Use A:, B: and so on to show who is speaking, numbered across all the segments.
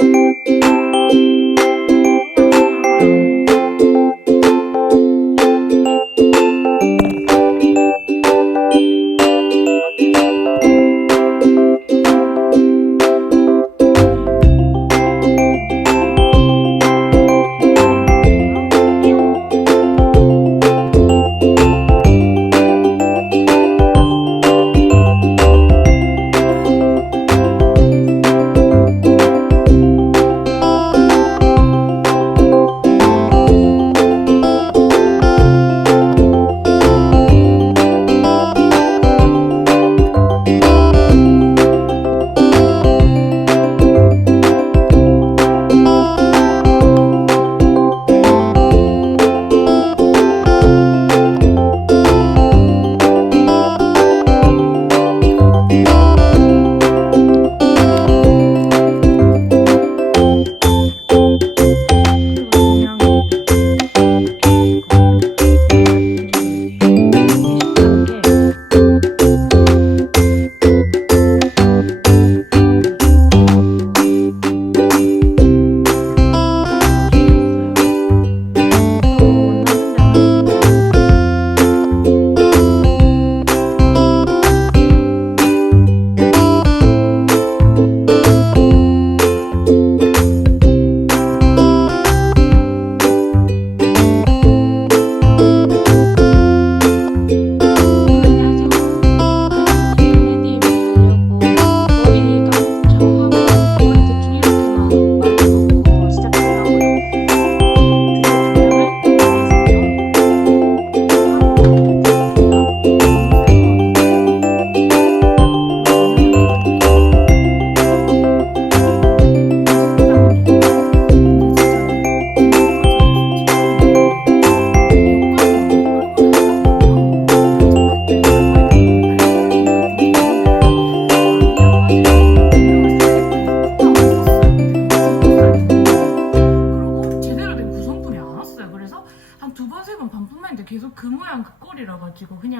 A: 그리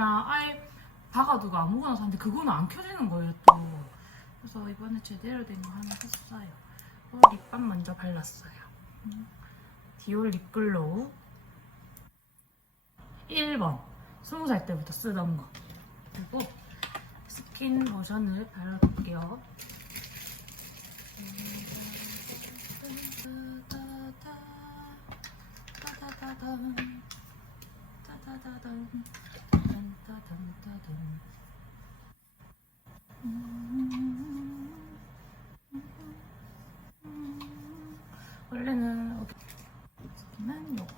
A: 그냥 아예 박아두고 아무거나 샀는데 그거는 안 켜지는 거예요 또. 그래서 이번에 제대로 된 거 하나 샀어요. 어, 립밤 먼저 발랐어요. 음. 디올 립글로우 1번 20살 때부터 쓰던 거 그리고 스킨 로션을 발라볼게요. 따다다단 따다다단 원래는 스킨은 요거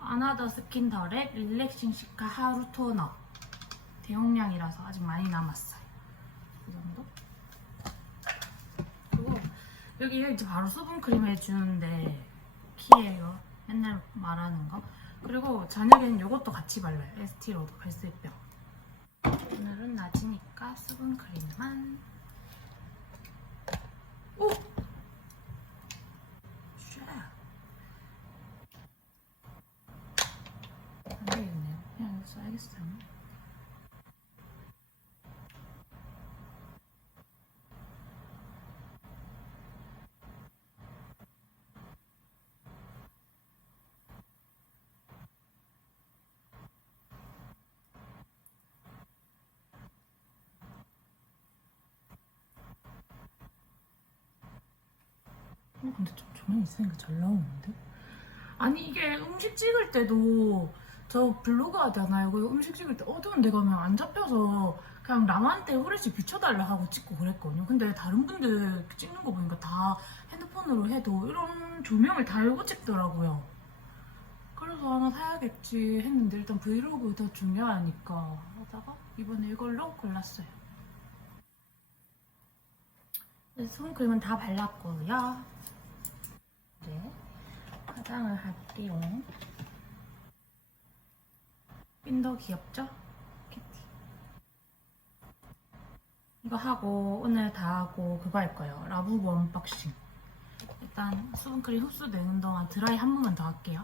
A: 아나더 스킨 덜의 릴렉싱 시카 하루 토너 대용량이라서 아직 많이 남았어요 이 정도? 그리고 여기 이제 바로 수분크림 해주는데 키예요. 맨날 말하는 거. 그리고 저녁에는 이것도 같이 발라요. 에스티로드 발색병. 오늘은 낮이니까 수분 크림만. 오! 샤. 안 되겠네요. 그냥 이거 써야겠어요. 어, 근데 좀 조명 있으니까 잘 나오는데? 아니 이게 음식 찍을 때도 저 블로그 하잖아요. 그 음식 찍을 때 어두운 데 가면 안 잡혀서 그냥 나한테 후레쉬 비춰달라 하고 찍고 그랬거든요. 근데 다른 분들 찍는 거 보니까 다 핸드폰으로 해도 이런 조명을 달고 찍더라고요. 그래서 하나 사야겠지 했는데 일단 브이로그 더 중요하니까 하다가 이번에 이걸로 골랐어요. 네, 수분크림은 다 발랐고요. 이제 화장을 할게요. 핀더 귀엽죠? 키티. 이거 하고 오늘 다 하고 그거 할 거예요. 라부부 언박싱. 일단 수분크림 흡수되는 동안 드라이 한 번만 더 할게요.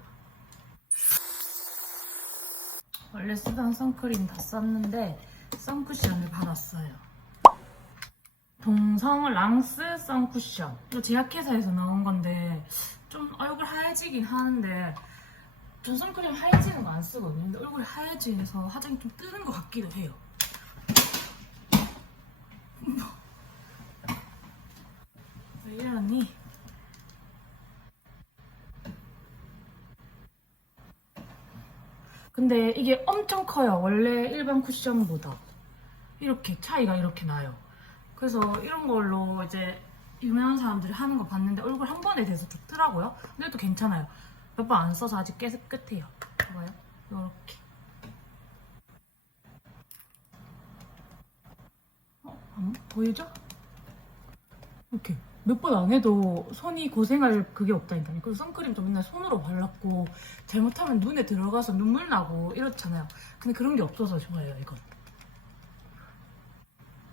A: 원래 쓰던 선크림 다 썼는데 선쿠션을 받았어요. 동성 랑스 선쿠션. 이거 제약회사에서 나온 건데 좀 얼굴 하얘지긴 하는데 전 선크림 하얘지는 거 안 쓰거든요. 근데 얼굴이 하얘지면서 화장이 좀 뜨는 것 같기도 해요. 왜 이러니? 근데 이게 엄청 커요. 원래 일반 쿠션보다. 이렇게 차이가 이렇게 나요 그래서 이런 걸로 이제 유명한 사람들이 하는 거 봤는데 얼굴 한 번에 돼서 좋더라고요. 근데 또 괜찮아요. 몇 번 안 써서 아직 깨끗해요. 봐봐요. 이렇게. 어, 안 보이죠? 이렇게 몇 번 안 해도 손이 고생할 그게 없다니까요. 그리고 선크림도 맨날 손으로 발랐고 잘못하면 눈에 들어가서 눈물 나고 이렇잖아요. 근데 그런 게 없어서 좋아요, 이건.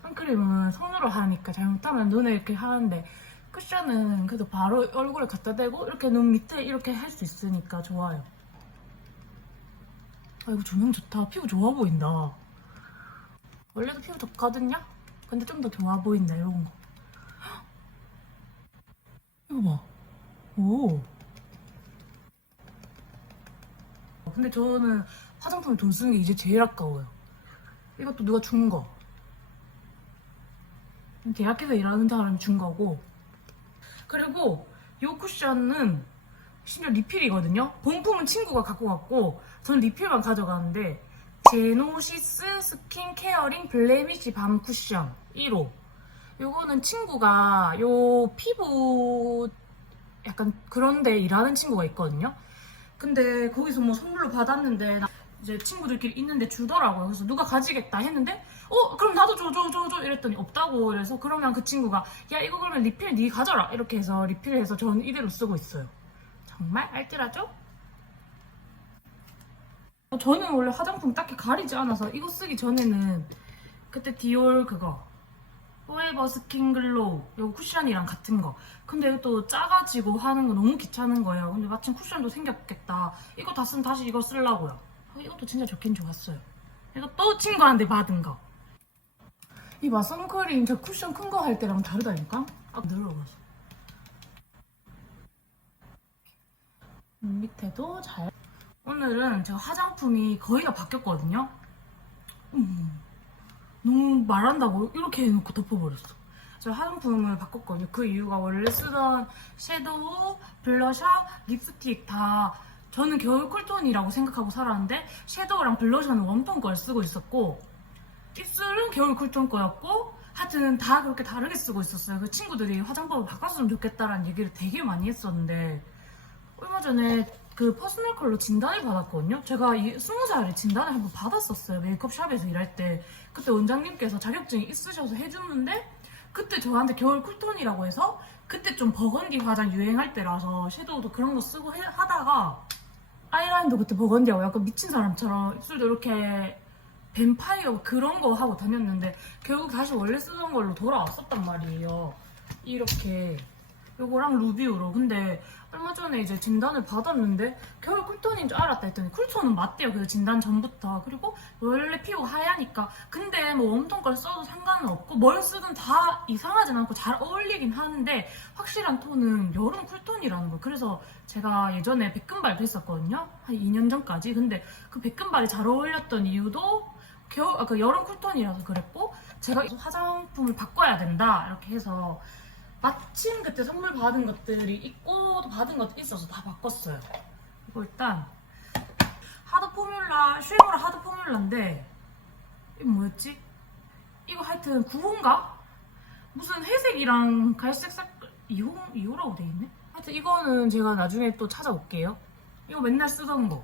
A: 선크림은 손으로 하니까 잘못하면 눈에 이렇게 하는데 쿠션은 그래도 바로 얼굴에 갖다 대고 이렇게 눈 밑에 이렇게 할 수 있으니까 좋아요. 아 이거 조명 좋다. 피부 좋아 보인다. 원래도 피부 좋거든요? 근데 좀 더 좋아 보인다 이런 거. 헉! 이거 봐. 오. 근데 저는 화장품을 돈 쓰는 게 이제 제일 아까워요. 이것도 누가 준 거. 대학에서 일하는 사람이 준 거고. 그리고 이 쿠션은 심지어 리필이거든요. 본품은 친구가 갖고 갔고 저는 리필만 가져가는데 제노시스 스킨 케어링 블레미시 밤 쿠션 1호. 요거는 친구가 요 피부 약간 그런데 일하는 친구가 있거든요. 근데 거기서 뭐 선물로 받았는데 나 이제 친구들끼리 있는데 주더라고요. 그래서 누가 가지겠다 했는데 어 그럼 나도 줘 줘 줘 줘 이랬더니 없다고. 그래서 그러면 그 친구가 야 이거 그러면 리필 네 가져라. 이렇게 해서 리필해서 저는 이대로 쓰고 있어요. 정말 알뜰하죠? 어, 저는 원래 화장품 딱히 가리지 않아서 이거 쓰기 전에는 그때 디올 그거 포에버 스킨 글로우 이거 쿠션이랑 같은 거. 근데 또 짜가지고 하는 거 너무 귀찮은 거예요. 근데 마침 쿠션도 생겼겠다. 이거 다 쓰면 다시 이거 쓰려고요 어, 이것도 진짜 좋긴 좋았어요. 이거 또 친구한테 받은 거. 이봐 선크림 저 쿠션 큰 거 할 때랑 다르다니까? 아 늘어가서. 음, 밑에도 잘. 오늘은 제가 화장품이 거의 다 바뀌었거든요. 음, 너무 말한다고 이렇게 해놓고 덮어버렸어. 제가 화장품을 바꿨거든요. 그 이유가 원래 쓰던 섀도우, 블러셔, 립스틱 다 저는 겨울 쿨톤이라고 생각하고 살았는데 섀도우랑 블러셔는 웜톤 걸 쓰고 있었고 입술은 겨울 쿨톤 거였고 하여튼 다 그렇게 다르게 쓰고 있었어요. 그 친구들이 화장법을 바꿨으면 좋겠다라는 얘기를 되게 많이 했었는데 얼마 전에 그 퍼스널 컬러 진단을 받았거든요. 제가 이 스무 살에 진단을 한번 받았었어요. 메이크업 샵에서 일할 때 그때 원장님께서 자격증이 있으셔서 해줬는데 그때 저한테 겨울 쿨톤이라고 해서 그때 좀 버건디 화장 유행할 때라서 섀도우도 그런 거 쓰고 해- 하다가 아이라인도 그때 버건디하고 약간 미친 사람처럼 입술도 이렇게 뱀파이어 그런 거 하고 다녔는데 결국 다시 원래 쓰던 걸로 돌아왔었단 말이에요. 이렇게 요거랑 루비우로 근데 얼마 전에 이제 진단을 받았는데 겨울 쿨톤인 줄 알았다 했더니 쿨톤은 맞대요. 그래서 진단 전부터 그리고 원래 피부가 하얘니까 근데 뭐 웜톤 걸 써도 상관은 없고 뭘 쓰든 다 이상하진 않고 잘 어울리긴 하는데 확실한 톤은 여름 쿨톤이라는 거. 그래서 제가 예전에 백금발도 했었거든요. 한 2년 전까지. 근데 그 백금발이 잘 어울렸던 이유도 겨울, 아, 그 여름 쿨톤이라서 그랬고 제가 화장품을 바꿔야 된다 이렇게 해서 마침 그때 선물 받은 것들이 있고 또 받은 것도 있어서 다 바꿨어요. 이거 일단 하드 포뮬라 쉐이모라 하드 포뮬라인데 이거 뭐였지? 이거 하여튼 9호인가? 무슨 회색이랑 갈색 색깔 2호, 2호라고 돼 있네? 하여튼 이거는 제가 나중에 또 찾아올게요. 이거 맨날 쓰던 거.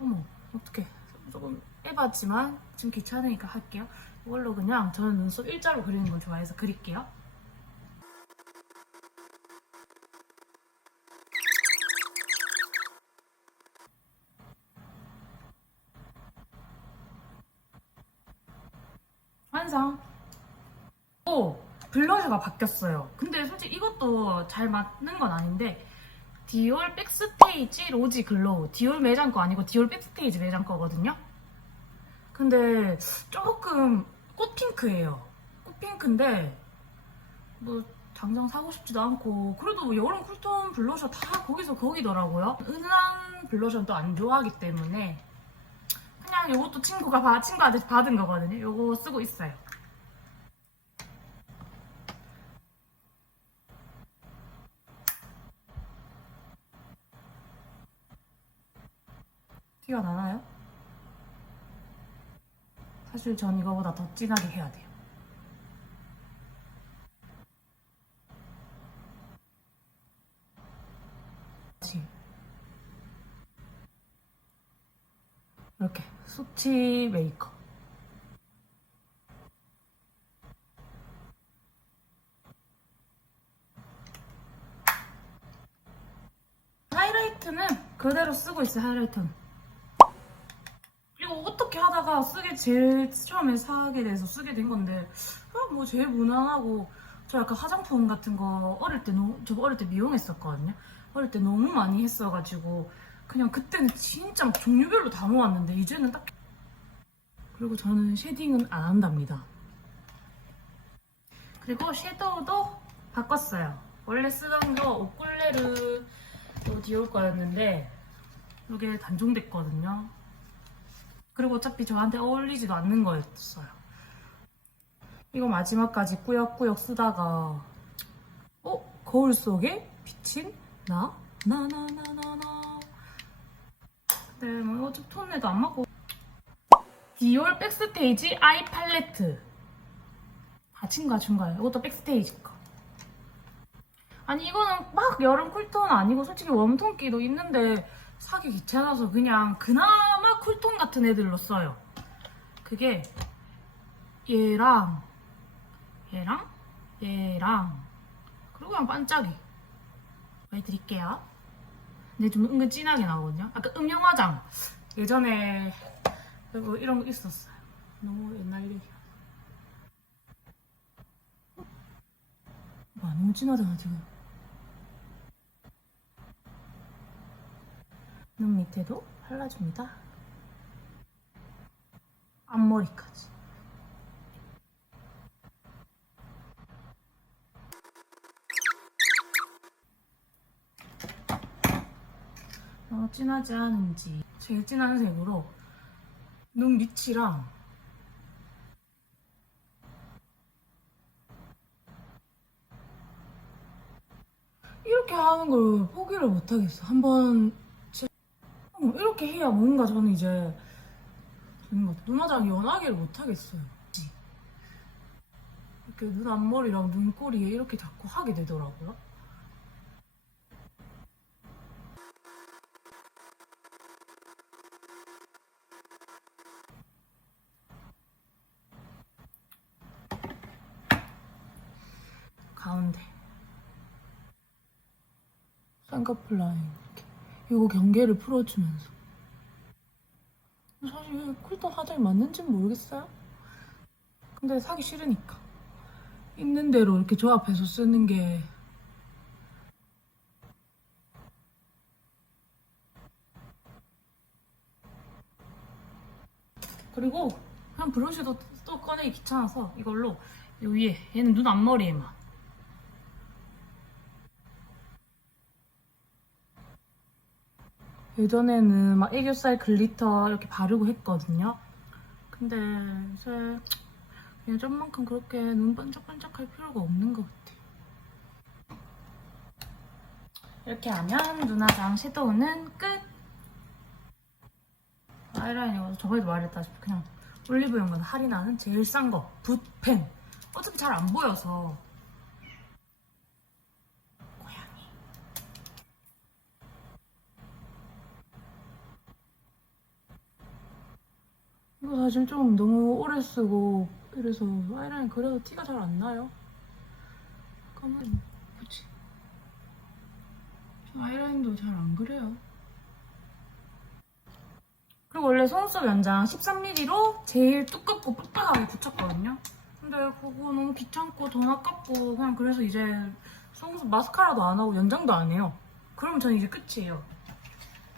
A: 어머 어떡해 조금 에바지만 지금 귀찮으니까 할게요. 이걸로 그냥 저는 눈썹 일자로 그리는 걸 좋아해서 그릴게요. 완성! 오! 블러셔가 바뀌었어요. 근데 솔직히 이것도 잘 맞는 건 아닌데 디올 백스테이지 로지 글로우 디올 매장 거 아니고 디올 백스테이지 매장 거거든요. 근데 조금 꽃핑크예요. 꽃핑크인데 뭐 당장 사고 싶지도 않고 그래도 뭐 여름 쿨톤 블러셔 다 거기서 거기더라고요. 은은한 블러셔는 또 안 좋아하기 때문에 그냥 이것도 친구가 봐, 친구한테 받은 거거든요. 이거 쓰고 있어요. 티가 나나요? 사실 전 이거보다 더 진하게 해야 돼요. 이렇게 수치 메이크업. 하이라이트는 그대로 쓰고 있어요, 하이라이트는. 하다가 쓰게 제일 처음에 사게 돼서 쓰게 된 건데 그냥 뭐 제일 무난하고 저 약간 화장품 같은 거 어릴 때 너무 저 어릴 때 미용했었거든요. 어릴 때 너무 많이 했어가지고 그냥 그때는 진짜 막 종류별로 다 모았는데 이제는 딱 그리고 저는 쉐딩은 안 한답니다. 그리고 섀도우도 바꿨어요. 원래 쓰던 거 오클레르 디올 거였는데 이게 단종됐거든요 그리고 어차피 저한테 어울리지도 않는 거였어요. 이거 마지막까지 꾸역꾸역 쓰다가 어? 거울 속에 비친 나? 나나나 나나 네, 뭐 어차피 톤에도 안 맞고 디올 백스테이지 아이 팔레트 아친가 중가요? 이것도 백스테이지 거 아니 이거는 막 여름 쿨톤 아니고 솔직히 웜톤기도 있는데 사기 귀찮아서 그냥 그나마 쿨톤 같은 애들로 써요. 그게 얘랑 얘랑 얘랑 그리고 그냥 반짝이 보여드릴게요. 근데 좀 은근 진하게 나오거든요. 아까 음영 화장 예전에 그리고 이런 거 있었어요. 너무 옛날 일이야. 와 너무 진하잖아 지금. 눈 밑에도 발라줍니다. 앞머리까지. 어, 진하지 않은지 제일 진한 색으로 눈 밑이랑 이렇게 하는 걸 포기를 못하겠어. 한번 어, 이렇게 해야 뭔가 저는 이제 뭔가 눈화장 연하게를 못하겠어요. 이렇게 눈 앞머리랑 눈꼬리에 이렇게 자꾸 하게 되더라고요. 가운데 쌍꺼풀 라인 이렇게 이거 경계를 풀어주면서 사실 쿨톤 화장이 맞는지는 모르겠어요. 근데 사기 싫으니까. 있는 대로 이렇게 조합해서 쓰는 게 그리고 그냥 브러쉬도 또 꺼내기 귀찮아서 이걸로 이 위에 얘는 눈 앞머리에만 예전에는 막 애교살 글리터 이렇게 바르고 했거든요. 근데 요새 예전만큼 그렇게 눈 반짝반짝할 필요가 없는 것 같아요. 이렇게 하면 눈화장 섀도우는 끝! 아이라이너 저번에도 말했다시피 그냥 올리브영에서 할인하는 제일 싼 거, 붓펜. 어차피 잘 안 보여서 고양이. 사실 좀 너무 오래 쓰고 이래서 아이라인 그래도 티가 잘 안 나요. 그러면 뭐지? 저 아이라인도 잘 안 그래요. 그리고 원래 속눈썹 연장 13mm로 제일 두껍고 빽빽하게 붙였거든요. 근데 그거 너무 귀찮고 돈 아깝고 그냥 그래서 이제 속눈썹 마스카라도 안 하고 연장도 안 해요. 그러면 저는 이제 끝이에요.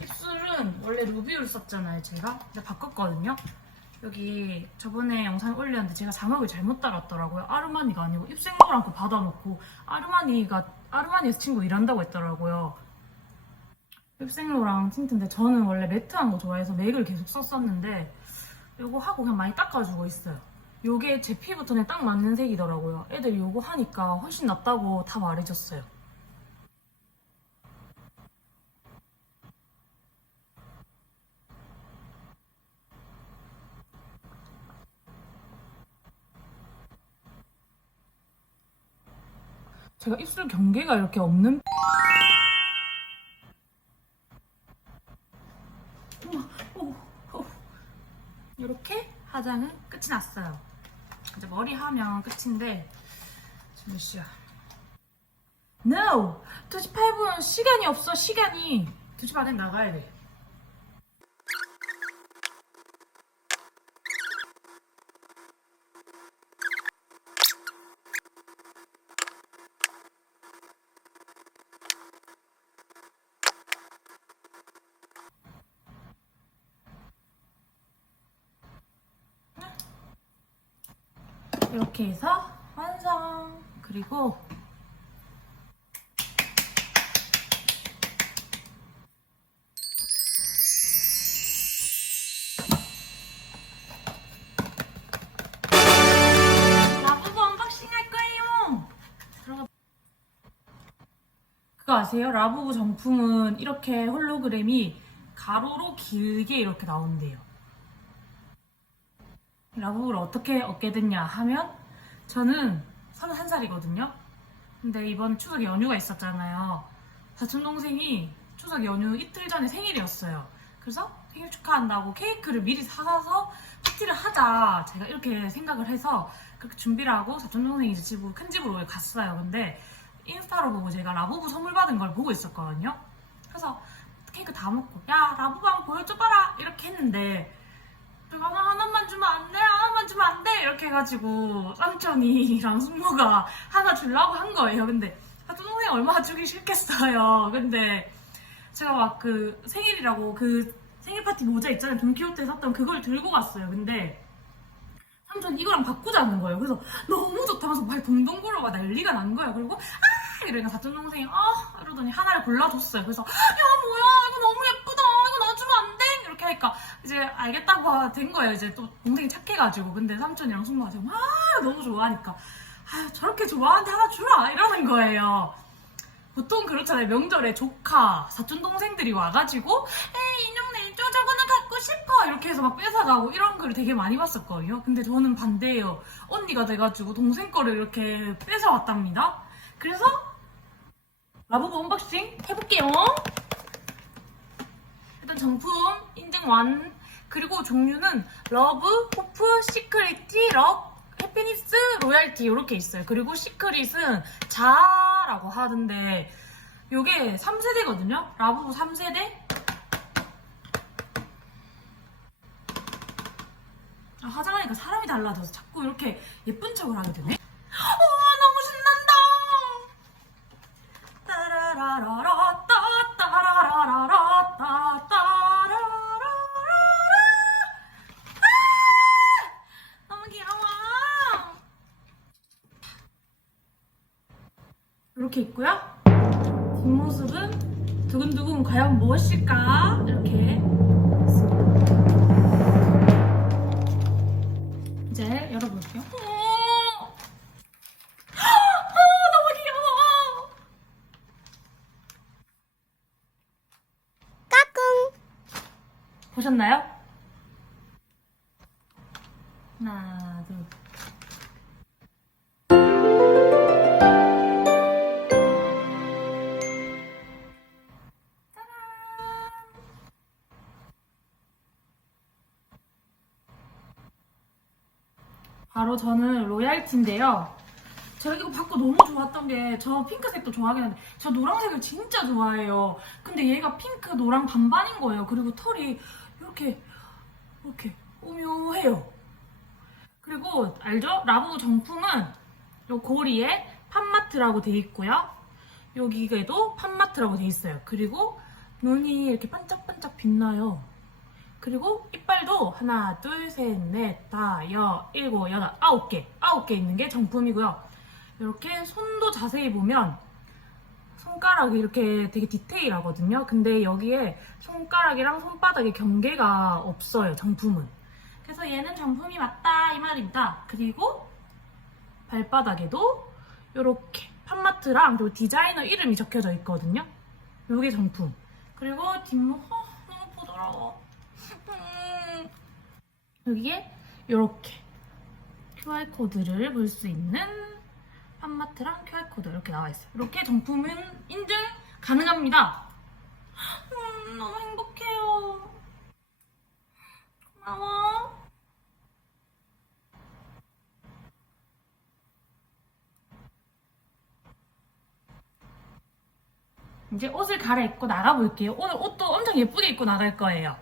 A: 입술은 원래 루비올 썼잖아요, 제가. 근데 바꿨거든요. 여기 저번에 영상 올렸는데 제가 자막을 잘못 달았더라고요. 아르마니가 아니고 입생로랑고 받아놓고 아르마니가 아르마니에서 친구 일한다고 했더라고요. 입생로랑 틴트인데 저는 원래 매트한 거 좋아해서 맥을 계속 썼었는데 이거 하고 그냥 많이 닦아주고 있어요. 요게 제 피부 톤에 딱 맞는 색이더라고요. 애들이 요거 하니까 훨씬 낫다고 다 말해줬어요. 제가 입술 경계가 이렇게 없는. 이렇게 화장은 끝이 났어요. 이제 머리 하면 끝인데 지금 몇 시야? No! 2시 8분 시간이 없어 시간이 2시 반에 나가야 돼. 이렇게 해서 완성. 그리고. 그거 아세요? 라부부 정품은 이렇게 홀로그램이 가로로 길게 이렇게 나온대요. 라부부를 어떻게 얻게 됐냐 하면 저는 31살이거든요. 근데 이번 추석 연휴가 있었잖아요. 사촌 동생이 추석 연휴 이틀 전에 생일이었어요. 그래서 생일 축하한다고 케이크를 미리 사서 파티를 하자. 제가 이렇게 생각을 해서 그렇게 준비를 하고 사촌 동생이 이제 집으로 큰 집으로 갔어요. 근데 인스타로 보고 제가 라부부 선물 받은 걸 보고 있었거든요. 그래서 케이크 다 먹고 야 라부부 한번 보여줘봐라 이렇게 했는데 내가 하나, 하나만 주면 안 돼? 하나만 주면 안 돼? 이렇게 해가지고 삼촌이랑 숙모가 하나 주려고 한 거예요. 근데 사촌 동생이 얼마나 주기 싫겠어요. 근데 제가 막 그 생일이라고 그 생일 파티 모자 있잖아요. 돈키호테 샀던 그걸 들고 갔어요. 근데 삼촌 이거랑 바꾸자는 거예요. 그래서 너무 좋다면서 말 동동 걸어가 난리가 난 거예요. 그리고 아 이러니까 사촌 동생이 아 이러더니 하나를 골라줬어요. 그래서 야 뭐야 이거 너무 예쁘다. 이거 놔주면 안 하니까 이제 알겠다고 된 거예요. 이제 또 동생이 착해가지고 근데 삼촌이랑 숙모가 지금 아 너무 좋아하니까 아 저렇게 좋아하는데 하나 주라 이러는 거예요. 보통 그렇잖아요. 명절에 조카, 사촌 동생들이 와가지고 에이 인형 내줘 저거는 갖고 싶어 이렇게 해서 막 뺏어가고 이런 걸 되게 많이 봤었거든요. 근데 저는 반대예요. 언니가 돼가지고 동생 거를 이렇게 뺏어왔답니다. 그래서 라부부 언박싱 해볼게요. 일단 정품 인증 완 그리고 종류는 러브, 호프, 시크릿티, 럭, 해피니스, 로얄티 이렇게 있어요. 그리고 시크릿은 자라고 하던데 요게 3세대거든요. 라부부 3세대. 아, 화장하니까 사람이 달라져서 자꾸 이렇게 예쁜 척을 하게 되네. 우와 너무 신난다. 따라라라라 따 따라라라라 따 따라라라라 아! 너무 귀여워. 이렇게 있고요. 뒷모습은 두근두근 과연 무엇일까? 이렇게. 이제 열어볼게요. 어! 아. 보셨나요? 저는 로얄티인데요. 제가 이거 받고 너무 좋았던 게 저 핑크색도 좋아하긴 한데 저 노란색을 진짜 좋아해요. 근데 얘가 핑크 노랑 반반인 거예요. 그리고 털이 이렇게 이렇게 오묘해요. 그리고 알죠? 라부 정품은 요 고리에 팜마트라고 돼 있고요. 여기에도 팜마트라고 돼 있어요. 그리고 눈이 이렇게 반짝반짝 빛나요. 그리고 이빨도 하나, 둘, 셋, 넷, 다, 여, 일곱, 여덟, 아홉 개. 아홉 개 있는 게 정품이고요. 이렇게 손도 자세히 보면 손가락이 이렇게 되게 디테일하거든요. 근데 여기에 손가락이랑 손바닥에 경계가 없어요, 정품은. 그래서 얘는 정품이 맞다 이 말입니다. 그리고 발바닥에도 이렇게 판마트랑 그리고 디자이너 이름이 적혀져 있거든요. 이게 정품. 그리고 뒷목 어, 너무 부드러워. 음. 여기에 이렇게 QR 코드를 볼 수 있는 판마트랑 QR 코드 이렇게 나와 있어요. 이렇게 정품은 인증 가능합니다. 음, 너무 행복해요. 고마워. 이제 옷을 갈아입고 나가볼게요. 오늘 옷도 엄청 예쁘게 입고 나갈 거예요.